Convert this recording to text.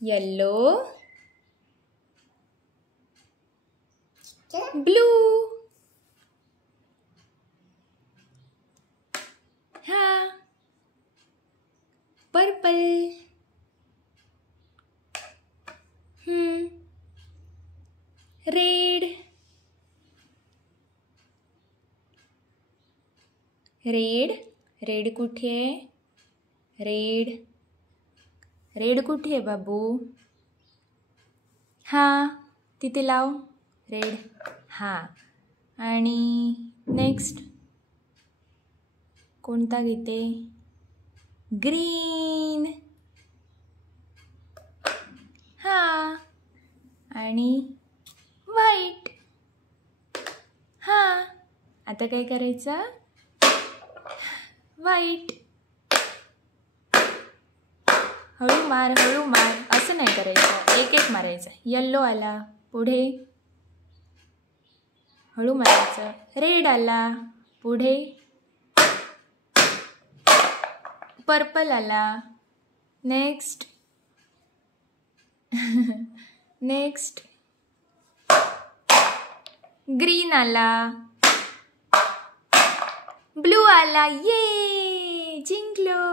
Yellow, blue, हाँ, purple, red, red, red कुठे आहे? रेड, रेड कुठे आहे बाबू? हां, तिथे लाव रेड. हां, आणि नेक्स्ट कोणता घेते? ग्रीन. हां, आणि व्हाईट. हां, आता काय करायचं? व्हाईट. हळू मार, हळू मार, असं नाही करायचं, एक एक मारायचं. येल्लो आला, पुढे हळू मारायचं. रेड आला, पुढे पर्पल आला. नेक्स्ट नेक्स्ट ग्रीन आला, ब्लू आला. ये जिंकलो.